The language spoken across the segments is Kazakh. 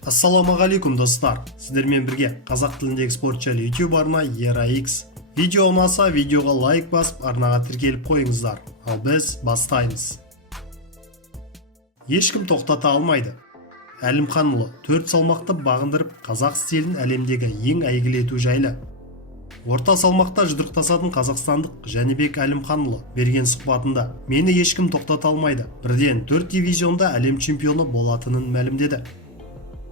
Ассалаумағалейкум достар, сіздермен бірге қазақ тіліндегі спорт жайлы YouTube арна ERA-X. Видео ұнаса видеоға лайк басып арнаға тіркеліп қойыңыздар, ал біз бастаймыз. Ешкім тоқтата алмайды. Әлімханұлы 4 салмақты бағындырып қазақ стилін әлемдегі ең әйгілі ету жайлы. Орта салмақта жұдырықтасатын қазақстандық Жәнібек Әлімханұлы берген сұхбатында мені ешкім тоқтата алмайды, бірден 4 дивизионда әлем чемпионы болатынын мәлімдеді.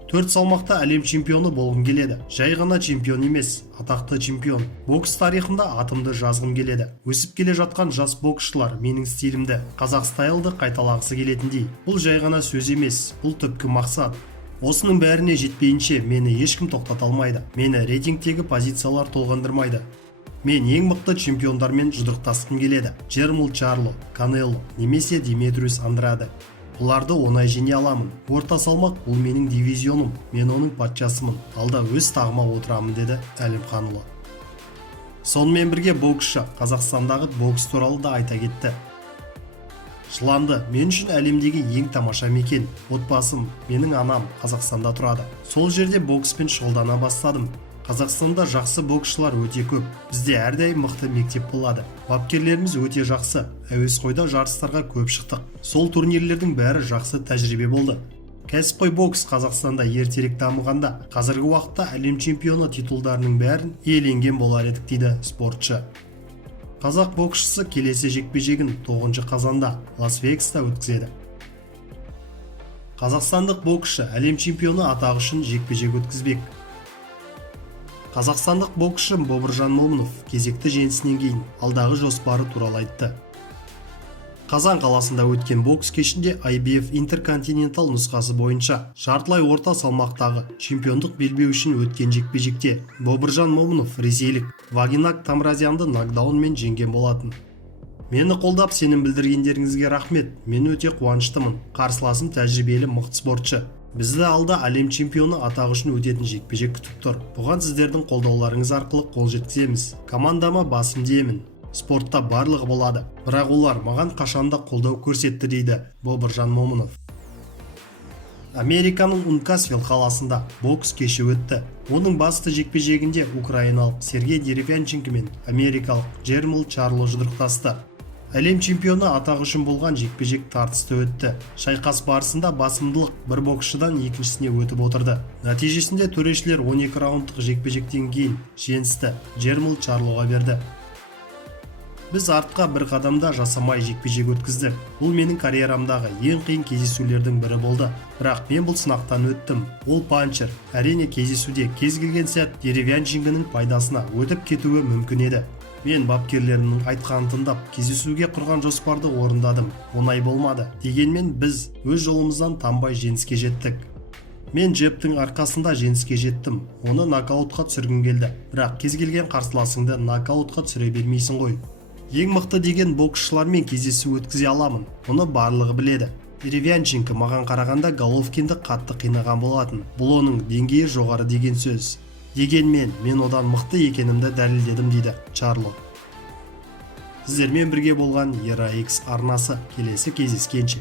4 салмақта әлем чемпионы болғым келеді. Жай ғана чемпион емес, атақты чемпион. Бокс тарихында атымды жазғым келеді. Өсіп келе жатқан жас боксшылар менің стилімді, қазақ стайлды қайталағысы келетіндей. Бұл жай ғана сөз емес, бұл түпкі мақсат. Осының бәріне жетпейінше мені ешкім тоқтата алмайды. Мені рейтингтегі позициялар толғандырмайды. Мен ең мықты чемпиондармен жұдырықтасқым келеді. Джермал Чарло, Канело, немесе Димитриус Андраде. Бұларды оңай жеңе аламын. Орта салмақ бұл менің дивизионым, мен оның патшасымын. Алда өз тағыма отырамын, деді Әлімханұлы. Сонымен бірге боксшы Қазақстандағы бокс туралы да айта кетті. Жыланды мен үшін әлемдегі ең тамаша мекен. Отбасым, менің анам Қазақстанда тұрады. Сол жерде бокспен шұғылдана бастадым. Қазақстанда жақсы боксшылар өте көп. Бізде әрдайым мықты мектеп болады. Бапкерлеріміз өте жақсы. Әуесқойда жарыстарға көп шықтық. Сол турнирлердің бәрі жақсы тәжірибе болды. Кәсіпқой бокс Қазақстанда ертерек дамығанда, қазіргі уақытта әлем чемпионы титулдарының бәрін иеленген болар едік, дейді спортшы. Қазақ боксшысы келесі жекпе-жегін 9 қазанда Лас-Вегаста өткізеді. Қазақстандық боксшы әлем чемпионы атағы үшін жекпе-жек өткізбек. Қазақстандық боксшы Бобыржан Момынов кезекті жеңісінен кейін алдағы жоспары туралы айтты. Қазан қаласында өткен бокс кешінде IBF Интерконтинентал нұсқасы бойынша жартылай орта салмақтағы чемпиондық белбеу үшін өткен жекпе-жекте Бобыржан Момынов ресейлік Вагинак Тамразянды нокдаунмен жеңген болатын. Мені қолдап сенім білдіргендеріңізге рахмет. Мен өте қуаныштымын. Қарсыласым тәжірибелі мықты спортшы. Бізді алда әлем чемпионы атағы үшін өтетін жекпе-жек күтіп тұр. Бұған сіздердің қолдауларыңыз арқылы қол жеткіземіз. Командама басым деймін. Спортта барлығы болады, бірақ олар маған қашанда қолдау көрсетті, дейді Бобыржан Момынов. Американың Ункасвилл қаласында бокс кеші өтті. Оның басты жекпе-жегінде украиналық Сергей Деревянченко мен америкалық Джермал Чарло жұдырықтасты. Әлем чемпионы атағы үшін болған жекпе-жек тартысты өтті. Шайқас барысында басымдылық бір боксшыдан екіншісіне өтіп отырды. Нәтижесінде төрешілер 12 раундтық жекпе-жектен кейін жеңісті Джермал Чарлоға берді. Біз артқа бір қадамда жасамай жекпе-жек өткіздік. Бұл менің карьерамдағы ең қиын кездесулердің бірі болды. Бірақ мен бұл сынақтан өттім. Ол панчер. Әрине кездесуде кез келген сәт Деревянченконың пайдасына өтіп кетуі мүмкін еді. Мен бапкерлерімнің айтқанын тыңдап, кездесуге құрған жоспарды орындадым. Оңай болмады. Дегенмен біз өз жолымыздан танбай жеңіске жеттік. Мен джебтің арқасында жеңіске жеттім. Оны нокаутқа түсіргім келді. Бірақ кез келген қарсыласыңды нокаутқа түсіре бермейсің ғой. Ең мықты деген боксшылармен кездесу өткізе аламын. Оны барлығы біледі. Деревянченко маған қарағанда Головкинді қатты қинаған болатын. Бұл оның деңгейі жоғары деген сөз. Дегенмен мен одан мықты екенімді дәлелдедім, дейді Чарло. Сіздермен бірге болған ERA-X арнасы. Келесі кездескенше.